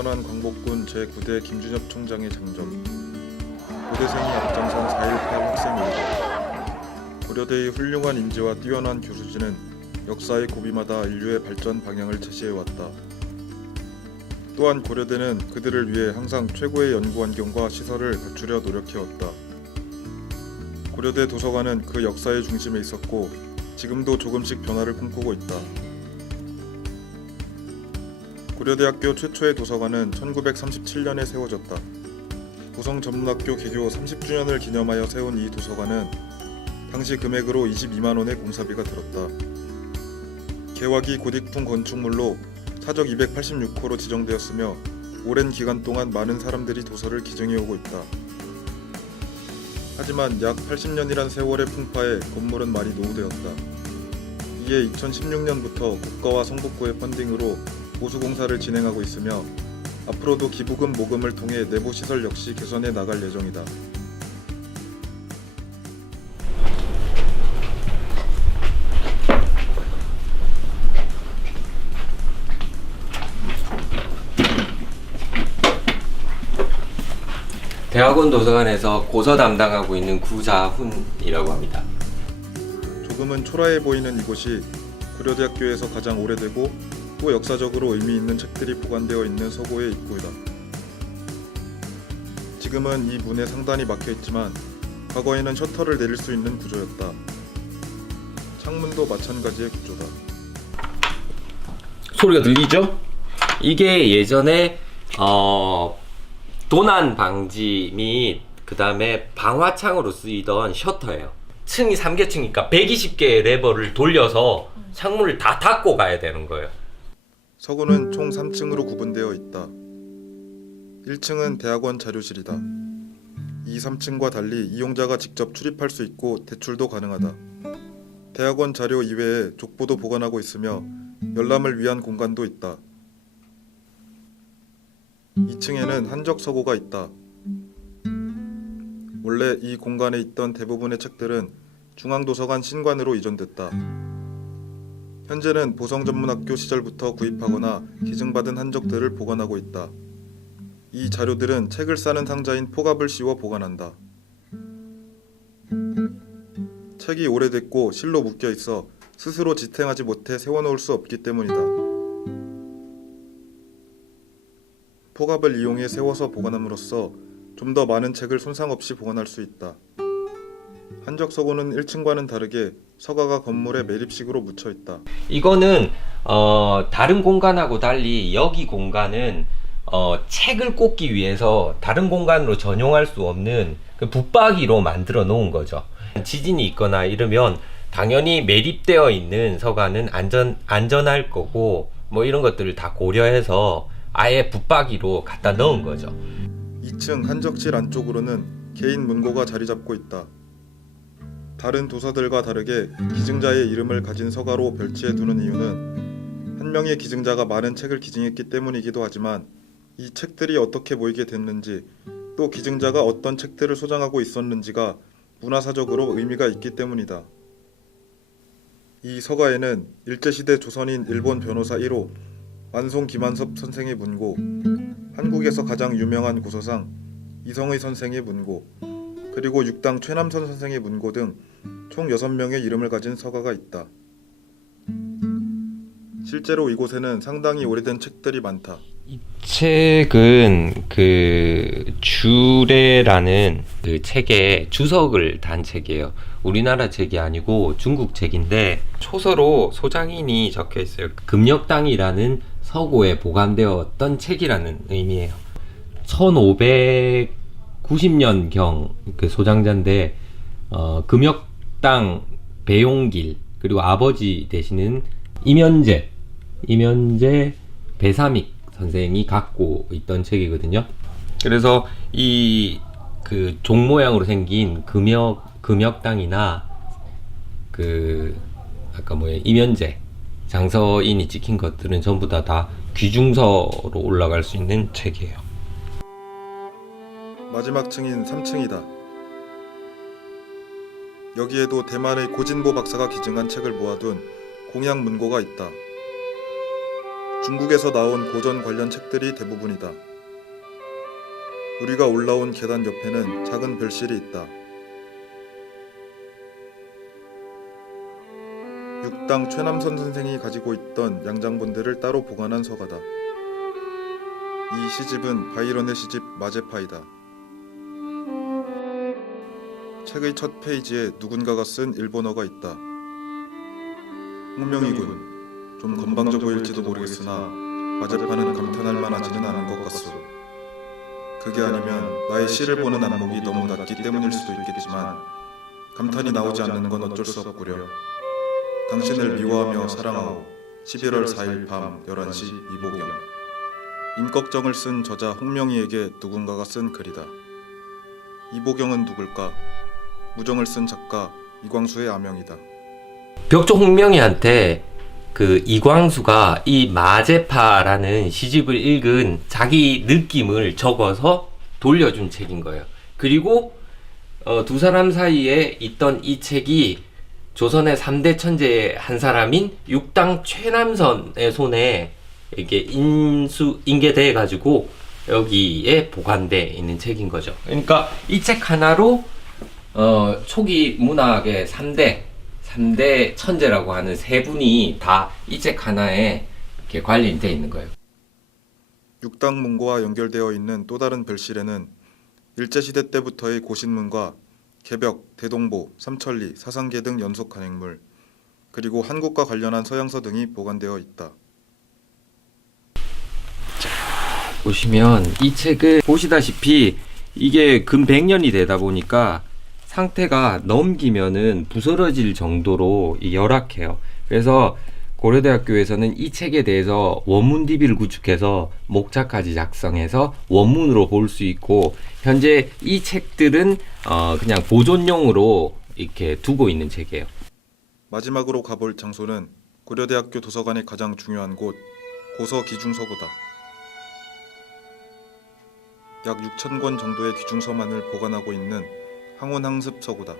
응원한 광복군 제9대 김준엽 총장의 장점. 고대생이 앞장선 4.18 학생운동. 고려대의 훌륭한 인재와 뛰어난 교수진은 역사의 고비마다 인류의 발전 방향을 제시해왔다. 또한 고려대는 그들을 위해 항상 최고의 연구 환경과 시설을 갖추려 노력해왔다. 고려대 도서관은 그 역사의 중심에 있었고 지금도 조금씩 변화를 꿈꾸고 있다. 고려대학교 최초의 도서관은 1937년에 세워졌다. 고성전문학교 개교 30주년을 기념하여 세운 이 도서관은 당시 금액으로 22만 원의 공사비가 들었다. 개화기 고딕풍 건축물로 사적 286호로 지정되었으며 오랜 기간 동안 많은 사람들이 도서를 기증해오고 있다. 하지만 약 80년이란 세월의 풍파에 건물은 많이 노후되었다. 이에 2016년부터 국가와 성북구의 펀딩으로 보수공사를 진행하고 있으며 앞으로도 기부금 모금을 통해 내부 시설 역시 개선해 나갈 예정이다. 대학원 도서관에서 고서 담당하고 있는 구자훈이라고 합니다. 조금은 초라해 보이는 이곳이 고려대학교에서 가장 오래되고 또 역사적으로 의미 있는 책들이 보관되어 있는 서고의 입구이다. 지금은 이 문에 상단이 막혀 있지만 과거에는 셔터를 내릴 수 있는 구조였다. 창문도 마찬가지의 구조다. 소리가 들리죠? 이게 예전에 도난 방지 및 그 다음에 방화창으로 쓰이던 셔터예요. 층이 3개층이니까 120개의 레버를 돌려서 창문을 다 닫고 가야 되는 거예요. 서고는 총 3층으로 구분되어 있다. 1층은 대학원 자료실이다. 2, 3층과 달리 이용자가 직접 출입할 수 있고 대출도 가능하다. 대학원 자료 이외에 족보도 보관하고 있으며 열람을 위한 공간도 있다. 2층에는 한적 서고가 있다. 원래 이 공간에 있던 대부분의 책들은 중앙도서관 신관으로 이전됐다. 현재는 보성전문학교 시절부터 구입하거나 기증받은 한적들을 보관하고 있다. 이 자료들은 책을 싸는 상자인 포갑을 씌워 보관한다. 책이 오래됐고 실로 묶여 있어 스스로 지탱하지 못해 세워놓을 수 없기 때문이다. 포갑을 이용해 세워서 보관함으로써 좀 더 많은 책을 손상 없이 보관할 수 있다. 한적 서고는 1층과는 다르게 서가가 건물에 매립식으로 묻혀 있다. 이거는 다른 공간하고 달리 여기 공간은 책을 꽂기 위해서 다른 공간으로 전용할 수 없는 그 붙박이로 만들어 놓은 거죠. 지진이 있거나 이러면 당연히 매립되어 있는 서가는 안전할 거고 뭐 이런 것들을 다 고려해서 아예 붙박이로 갖다 넣은 거죠. 2층 한적실 안쪽으로는 개인 문고가 자리 잡고 있다. 다른 도서들과 다르게 기증자의 이름을 가진 서가로 별치해 두는 이유는 한 명의 기증자가 많은 책을 기증했기 때문이기도 하지만 이 책들이 어떻게 모이게 됐는지 또 기증자가 어떤 책들을 소장하고 있었는지가 문화사적으로 의미가 있기 때문이다. 이 서가에는 일제시대 조선인 일본 변호사 1호 완송 김한섭 선생의 문고, 한국에서 가장 유명한 고서상 이성의 선생의 문고, 그리고 육당 최남선 선생의 문고 등 총 6명의 이름을 가진 서가가 있다. 실제로 이곳에는 상당히 오래된 책들이 많다. 이 책은 그 주례라는 그 책에 주석을 단 책이에요. 우리나라 책이 아니고 중국 책인데 초서로 소장인이 적혀 있어요. 금역당이라는 서고에 보관되었던 책이라는 의미예요. 1590년경 그 소장자인데 금역당 배용길 그리고 아버지 되시는 임현재 배삼익 선생이 갖고 있던 책이거든요. 그래서 이 그 종 모양으로 생긴 금역당이나 그 아까 임현재 장서인이 찍힌 것들은 전부 다 귀중서로 올라갈 수 있는 책이에요. 마지막 층인 3층이다. 여기에도 대만의 고진보 박사가 기증한 책을 모아둔 공약 문고가 있다. 중국에서 나온 고전 관련 책들이 대부분이다. 우리가 올라온 계단 옆에는 작은 별실이 있다. 육당 최남선 선생이 가지고 있던 양장본들을 따로 보관한 서가다. 이 시집은 바이런의 시집 마제파이다. 책의 첫 페이지에 누군가가 쓴 일본어가 있다. 홍명이군. 좀 건방져 보일지도 모르겠으나 마제파는 감탄할 만하지는 않은 것 같소. 그게 아니면 나의 시를 보는 안목이 너무 낮기 때문일 수도 있겠지만 감탄이 나오지 않는 건 어쩔 수 없구려. 당신을 미워하며 사랑하오. 11월 4일 밤 11시 이보경. 임꺽정을 쓴 저자 홍명희에게 누군가가 쓴 글이다. 이보경은 누굴까? 무정을 쓴 작가 이광수의 아명이다. 벽조 홍명희한테 그 이광수가 이 마제파라는 시집을 읽은 자기 느낌을 적어서 돌려준 책인 거예요. 그리고 두 사람 사이에 있던 이 책이 조선의 3대 천재의 한 사람인 육당 최남선의 손에 이게 인계돼 가지고 여기에 보관돼 있는 책인 거죠. 그러니까 이 책 하나로 초기 문학의 3대 천재라고 하는 세 분이 다 이 책 하나에 이렇게 관련돼 있는 거예요. 육당 문고와 연결되어 있는 또 다른 별실에는 일제시대 때부터의 고신문과 개벽, 대동보, 삼천리, 사상계 등 연속 간행물, 그리고 한국과 관련한 서양서 등이 보관되어 있다. 보시면 이 책을 보시다시피 이게 근 100년이 되다 보니까 상태가 넘기면은 부스러질 정도로 열악해요. 그래서 고려대학교에서는 이 책에 대해서 원문 DB를 구축해서 목차까지 작성해서 원문으로 볼 수 있고, 현재 이 책들은 그냥 보존용으로 이렇게 두고 있는 책이에요. 마지막으로 가볼 장소는 고려대학교 도서관의 가장 중요한 곳, 고서 기중서고다. 약 6,000권 정도의 기중서만을 보관하고 있는 항온항습서고다.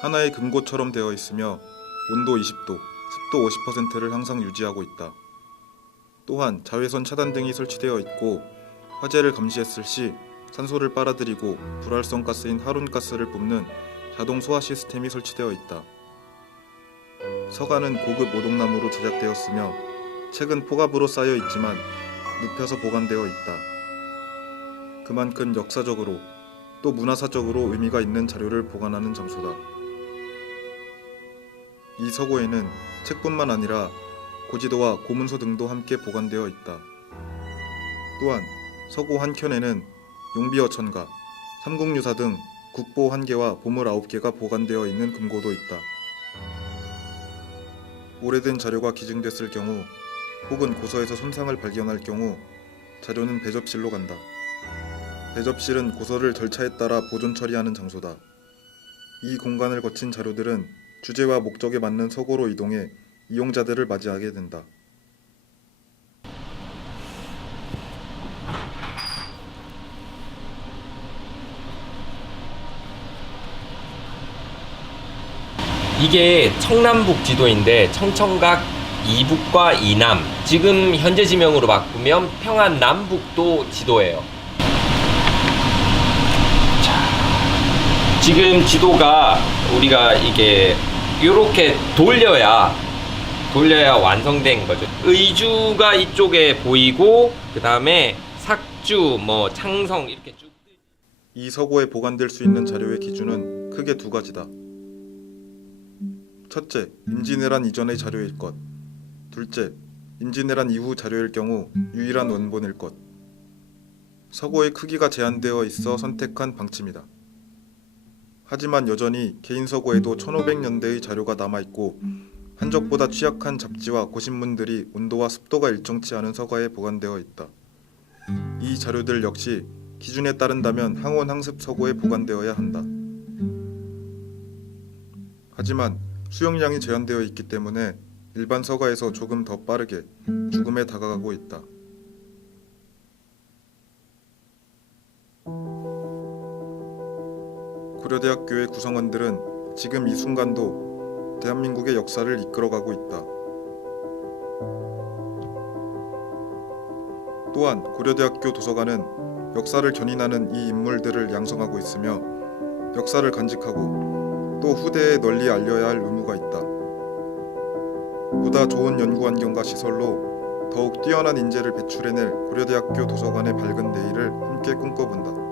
하나의 금고처럼 되어 있으며 온도 20도, 습도 50%를 항상 유지하고 있다. 또한 자외선 차단 등이 설치되어 있고 화재를 감시했을 시 산소를 빨아들이고 불활성 가스인 하론가스를 뿜는 자동 소화 시스템이 설치되어 있다. 서가는 고급 오동나무로 제작되었으며 책은 포갑으로 쌓여 있지만 눕혀서 보관되어 있다. 그만큼 역사적으로 또 문화사적으로 의미가 있는 자료를 보관하는 장소다. 이 서고에는 책뿐만 아니라 고지도와 고문서 등도 함께 보관되어 있다. 또한 서고 한켠에는 용비어천가, 삼국유사 등 국보 1개와 보물 9개가 보관되어 있는 금고도 있다. 오래된 자료가 기증됐을 경우 혹은 고서에서 손상을 발견할 경우 자료는 배접실로 간다. 배접실은 고서를 절차에 따라 보존 처리하는 장소다. 이 공간을 거친 자료들은 주제와 목적에 맞는 서고로 이동해 이용자들을 맞이하게 된다. 이게 청남북 지도인데 청청각 이북과 이남, 지금 현재 지명으로 바꾸면 평안 남북도 지도예요. 자, 지금 지도가 우리가 이게 이렇게 돌려야 완성된 거죠. 의주가 이쪽에 보이고 그 다음에 삭주, 창성 이렇게 쭉. 이 서고에 보관될 수 있는 자료의 기준은 크게 두 가지다. 첫째, 임진왜란 이전의 자료일 것. 둘째, 임진왜란 이후 자료일 경우 유일한 원본일 것. 서고의 크기가 제한되어 있어 선택한 방침이다. 하지만 여전히 개인 서고에도 1500년대의 자료가 남아있고 한적보다 취약한 잡지와 고신문들이 온도와 습도가 일정치 않은 서가에 보관되어 있다. 이 자료들 역시 기준에 따른다면 항온항습 서고에 보관되어야 한다. 하지만 수용량이 제한되어 있기 때문에 일반 서가에서 조금 더 빠르게 죽음에 다가가고 있다. 고려대학교의 구성원들은 지금 이 순간도 대한민국의 역사를 이끌어가고 있다. 또한 고려대학교 도서관은 역사를 견인하는 이 인물들을 양성하고 있으며 역사를 간직하고 또 후대에 널리 알려야 할 의무가 있다. 보다 좋은 연구 환경과 시설로 더욱 뛰어난 인재를 배출해낼 고려대학교 도서관의 밝은 내일을 함께 꿈꿔본다.